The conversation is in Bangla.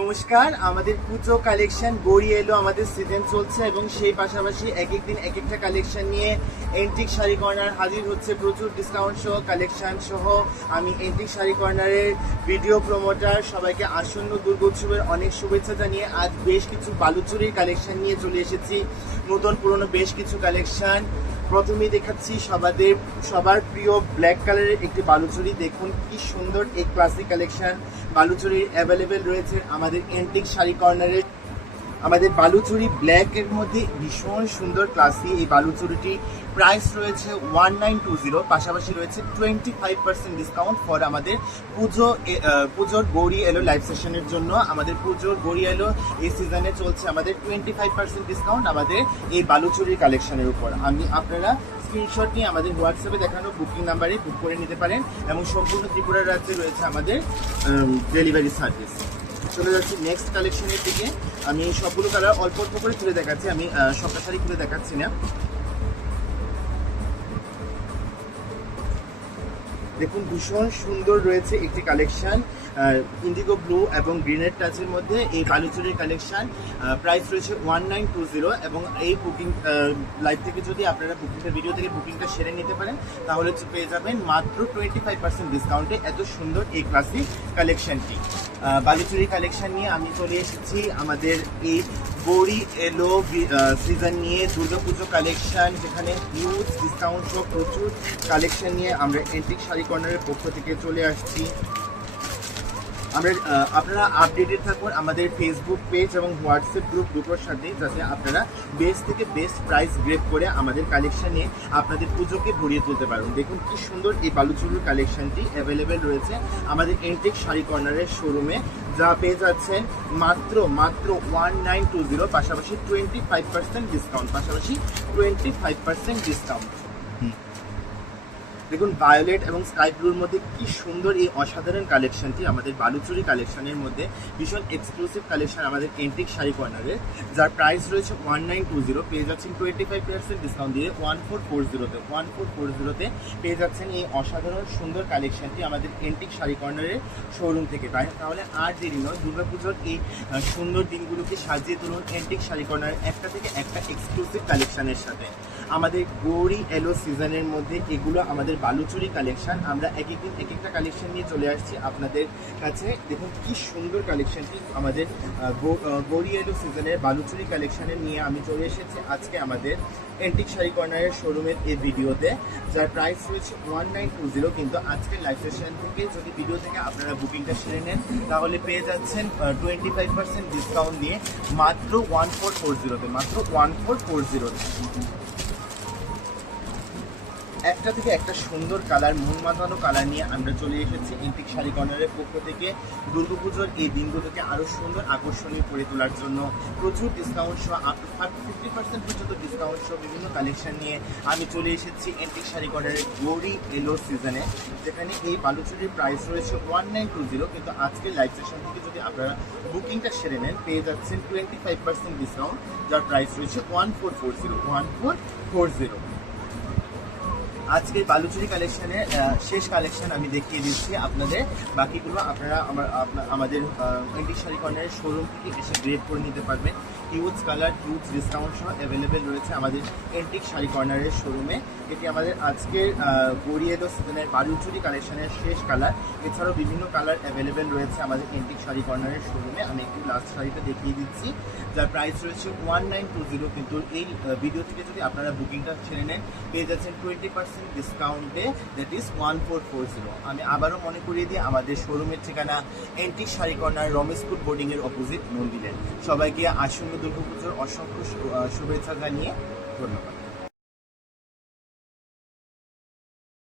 নমস্কার, আমাদের পুজো কালেকশন গড়িয়ে এলো, আমাদের সিজন চলছে এবং সেই পাশাপাশি এক একদিন এক একটা কালেকশন নিয়ে এন্টিক শাড়ি কর্নার হাজির হচ্ছে প্রচুর ডিসকাউন্ট সহ কালেকশন সহ। আমি এন্টিক শাড়ি কর্নারের ভিডিও প্রমোটার, সবাইকে আসন্ন দুর্গোৎসবের অনেক শুভেচ্ছা জানিয়ে আজ বেশ কিছু বালুচুরির কালেকশন নিয়ে চলে এসেছি। নতুন পুরনো বেশ কিছু কালেকশন। প্রথমেই দেখাচ্ছি সবার প্রিয় ব্ল্যাক কালারের একটি বালুচুরি। দেখুন কি সুন্দর এই ক্লাসিক কালেকশন বালুচুরির অ্যাভেলেবেল রয়েছে আমাদের এন্টিক শাড়ি কর্নারে। আমাদের বালুচুরি ব্ল্যাক এর মধ্যে ভীষণ সুন্দর ক্লাসি এই বালুচুরিটি প্রাইস রয়েছে 1920, পাশাপাশি রয়েছে 25% ডিসকাউন্ট ফর আমাদের পুজোর গৌরী এলো লাইভ সেশনের জন্য। আমাদের পুজোর গৌরী এলো এই সিজনে চলছে আমাদের 25% ডিসকাউন্ট আমাদের এই বালুচুরির কালেকশনের উপর। আপনারা স্ক্রিনশট নিয়ে আমাদের হোয়াটসঅ্যাপে দেখানো বুকিং নাম্বারে বুক করে নিতে পারেন এবং সম্পূর্ণ ত্রিপুরা রাজ্যে রয়েছে আমাদের ডেলিভারি সার্ভিস। চলে যাচ্ছি নেক্সট কালেকশনের দিকে। আমি সবগুলো কালার অল্প অল্প করে তুলে দেখাচ্ছি, আমি সবটা শাড়ি খুলে দেখাচ্ছি না। দেখুন ভীষণ সুন্দর রয়েছে একটি কালেকশন ইন্ডিগো ব্লু এবং গ্রিনের টাচের মধ্যে এই বালুচুরির কালেকশন। প্রাইস রয়েছে 1920 এবং এই বুকিং লাইভ থেকে যদি আপনারা ভিডিও থেকে বুকিংটা সেরে নিতে পারেন তাহলে পেয়ে যাবেন মাত্র 25% ডিসকাউন্টে এত সুন্দর এই ক্লাসিক কালেকশনটি। বালুচুরি কালেকশন নিয়ে আমি চলে এসেছি আমাদের এই গৌরী এলো সিজন নিয়ে দুর্গাপুজো কালেকশন, যেখানে হিউজ ডিসকাউন্ট সহ প্রচুর কালেকশন নিয়ে আমরা এন্টিক শাড়ি কর্নারের পক্ষ থেকে চলে আসছি। আপনারা আপডেটেড থাকুন আমাদের ফেসবুক পেজ এবং হোয়াটসঅ্যাপ গ্রুপের সাথে, যাতে আপনারা বেস্ট থেকে বেস্ট প্রাইস গ্রেড করে আমাদের কালেকশন নিয়ে আপনাদের পুজোকে ভরিয়ে তুলতে পারুন। দেখুন কি সুন্দর এই বালুচুরির কালেকশনটি অ্যাভেলেবেল রয়েছে আমাদের এন্টিক শাড়ি কর্নারের শোরুমে, যা পেয়ে যাচ্ছেন মাত্র 1920, পাশাপাশি 25% ডিসকাউন্ট। দেখুন ভায়োলেট এবং স্কাই ব্লুর মধ্যে কি সুন্দর এই অসাধারণ কালেকশনটি আমাদের বালুচুরি কালেকশনের মধ্যে ভীষণ এক্সক্লুসিভ কালেকশন আমাদের এন্টিক শাড়ি কর্নারের, যার প্রাইস রয়েছে 1920, পেয়ে যাচ্ছেন 25% ডিসকাউন্ট দিয়ে 1440 পেয়ে যাচ্ছেন এই অসাধারণ সুন্দর কালেকশনটি আমাদের এন্টিক শাড়ি কর্নারের শোরুম থেকে। তাহলে আর দেরি নয়, দুর্গাপুজোর এই সুন্দর দিনগুলোকে সাজিয়ে তুলুন এন্টিক শাড়ি কর্নারের একটা থেকে একটা এক্সক্লুসিভ কালেকশনের সাথে। আমাদের গৌরী এলো সিজনের মধ্যে এগুলো আমাদের বালুচুরি কালেকশন। আমরা এক একদিন এক একটা কালেকশন নিয়ে চলে আসছি আপনাদের কাছে। দেখুন কি সুন্দর কালেকশনটি আমাদের গৌরী এলো সিজনের বালুচুরি কালেকশনের নিয়ে আমি চলে এসেছি আজকে আমাদের এন্টিক শাড়ি কর্নারের শোরুমের এই ভিডিওতে, যার প্রাইস রয়েছে 1920, কিন্তু আজকের লাইভ সেশন থেকে যদি ভিডিও থেকে আপনারা বুকিংটা সেরে নেন তাহলে পেয়ে যাচ্ছেন 25% ডিসকাউন্ট দিয়ে মাত্র 1440। একটা থেকে একটা সুন্দর কালার, মন মাতানো কালার নিয়ে আমরা চলে এসেছি এন্টিক শাড়ি কর্নারের পক্ষ থেকে দুর্গাপুজোর এই দিনগুলোকে আরও সুন্দর আকর্ষণীয় করে তোলার জন্য প্রচুর ডিসকাউন্ট সহ আপ টু 50% পর্যন্ত ডিসকাউন্ট সহ বিভিন্ন কালেকশন নিয়ে আমি চলে এসেছি এন্টিক শাড়ি কর্নারের গৌরী এলো সিজনে, যেখানে এই বালুচুরির প্রাইস রয়েছে 1920, কিন্তু আজকের লাইভ সেশন থেকে যদি আপনারা বুকিংটা সেরে নেন পেয়ে যাচ্ছেন 25% ডিসকাউন্ট, যার প্রাইস রয়েছে 1440। আজকের বালুচুরি কালেকশনের শেষ কালেকশন আমি দেখিয়ে দিচ্ছি আপনাদের, বাকিগুলো আপনারা আমাদের এন্টিক শাড়ি কর্নারের শোরুম থেকে এসে গ্রেড করে নিতে পারবেন। হিউজ কালার, হিউজ ডিসকাউন্ট সহ অ্যাভেলেবেল রয়েছে আমাদের এন্টিক শাড়ি কর্নারের শোরুমে। এটি আমাদের আজকের গৌরী এলো সিজনের বালুচুরি কালেকশনের শেষ কালার। এছাড়াও বিভিন্ন কালার অ্যাভেলেবেল রয়েছে আমাদের এন্টিক শাড়ি কর্নারের শোরুমে। আমি একটি লাস্ট শাড়িটা দেখিয়ে দিচ্ছি, যার প্রাইস রয়েছে 1920, কিন্তু এই ভিডিও থেকে যদি আপনারা বুকিংটা ছেড়ে নেন পেয়ে যাচ্ছেন 20% ডিসকাউন্টে, দ্যাট ইজ 1440। আমি আবারও মনে করিয়ে দিই আমাদের শোরুমের ঠিকানা antique sari corner, Ramesh school বোর্ডিংয়ের অপোজিট মন্দিরে। সবাইকে আসন্ন দুর্গাপুজোর অসংখ্য শুভেচ্ছা জানিয়ে ধন্যবাদ।